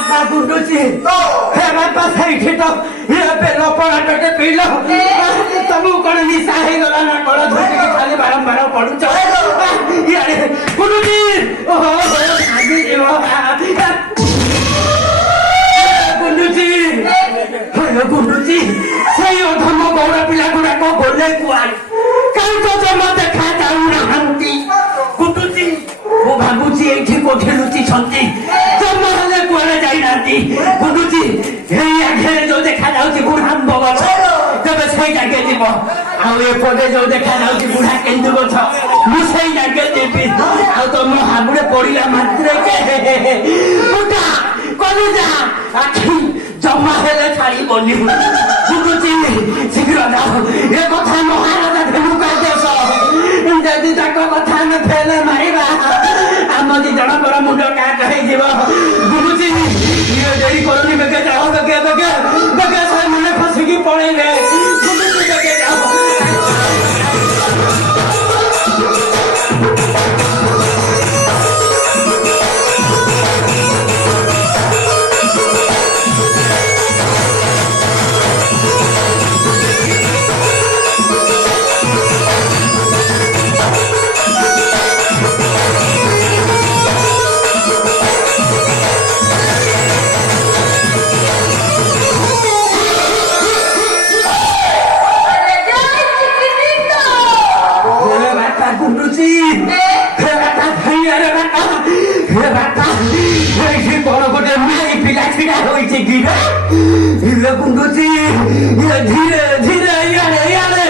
ବାପା ଗୁଣ୍ଡୁଛି ହେ ବାପା ସେଇଠି ତ ଏବେ ଲପଣାଟେ ପିଇଲ ତମକୁ କଣ ନିଶା ହେଇଗଲା ନା କଣ ଧରିକି ଖାଲି ବାରମ୍ବାର ପଡୁଛ ଇଆଡେ ଗୁଣ୍ଡୁଛି ଓହୋ ଗୁଣ୍ଡୁଛି ଗୁଣ୍ଡୁଛି ସେଇ ଅଧମ ଗୌର ପିଲା ଗୁଡାକ ଗଲେ କୁଆଡେ କାହିଁ ତ ଜମା ଦେଖା ଯାଉନାହାନ୍ତି ଗୁଣ୍ଡୁଛି ମୁଁ ଭାବୁଛି ଏଇଠି କୋଠି ଲୁଚିଛନ୍ତି ଜମା ହେଲେ କୁଆଡେ ଯାଇନାହାନ୍ତି ଗୁଣ୍ଡୁଛି ଏଇ ଆଗରେ ଯୋଉ ଦେଖାଯାଉଛି ବୁଢା ଆମ୍ବ ଗଛ ତେବେ ସେଇ ଜାଗେ ଯିବ ଆଉ ଏପଟେ ଯୋଉ ଦେଖାଯାଉଛି ବୁଢା କେନ୍ଦୁ ଗଛ ମୁଁ ସେଇ ଜାଗେ ଯିବି ଆଉ ତମ ହାବୁଡେ ପଡିଲା ମାତ୍ରେ ବୁଢା କଲିଜା ଆଖି ଜମା ହେଲେ ଛାଡ଼ିବନି ଗୁଣ୍ଡୁଛି ଶୀଘ୍ର ଯାଅ ଏ କଥା ମହାରାଜା ଧେନୁକା ଦେଶ ଯଦି ତାଙ୍କ କଥା ଆମେ ଫେଲେ ମାରିବା ଆମ ଦି ଜଣଙ୍କର ମୁଣ୍ଡ କାଟ ହେଇଯିବ ଗୁରୁଜୀ ଡେରି କରୁନି ବେଗେ ଯାଅ ବେଗେ ବେଗେ ବେଗେ ସେମାନେ ଫସିକି ପଳେଇବେ ଗୁରୁଜୀ ବେଗେ ଯାଅ गुंडुची धीरे धीरे यारे यारे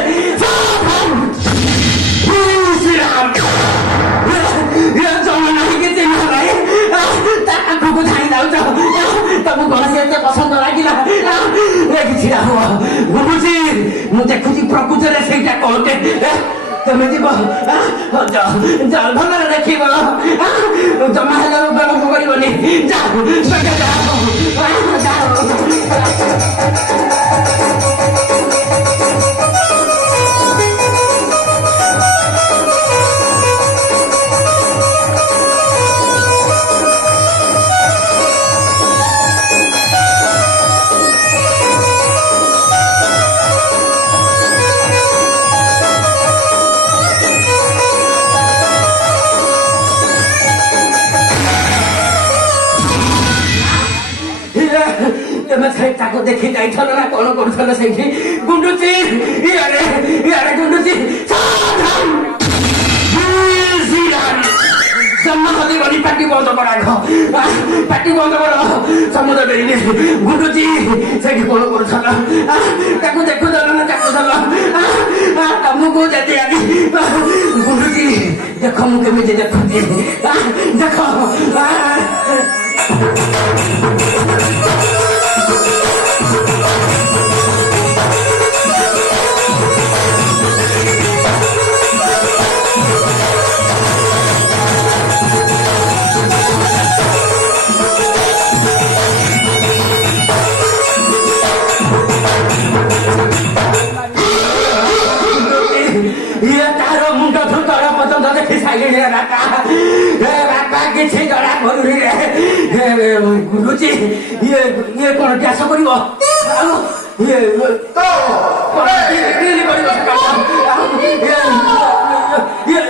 तमु कौन से पसंद लगिला छा हुआ गुंडुची मु देखुची प्रकृति से कहते তুমি দিব ভଲରେ ଦେଖିବ ଜମା ହେଲେ ବେଳକୁ କରିବନି ଯାଅ ତାକୁ ଦେଖି ଯାଇଥିଲ ନା କଣ କରୁଥିଲ ସେଇଠି ଗୁଣ୍ଡୁଚି ଇଆଡେ ଇଆଡେ ଗୁଣ୍ଡୁଚି ଜମା ହଲିବନି ପାଟି ବନ୍ଦ କରାଘ ପାଟି ବନ୍ଦ କର ସମୁଦ୍ର ଡେଇନି ଗୁଣ୍ଡୁଚି ସେଇଠି କଣ କରୁଥିଲ ତାକୁ ଦେଖୁଥିଲ ନା ଚାକୁଥିଲ ତମକୁ ଯଦି ଆଣି ଗୁଣ୍ଡୁଚି ଦେଖ ମୁଁ କେମିତି ଦେଖୁଛି ଦେଖ କିଛି ଜଣା କରୁନି ଗୁରୁଜୀ ଇଏ କଣ ଚାଷ କରିବ ଆଉ ଇଏ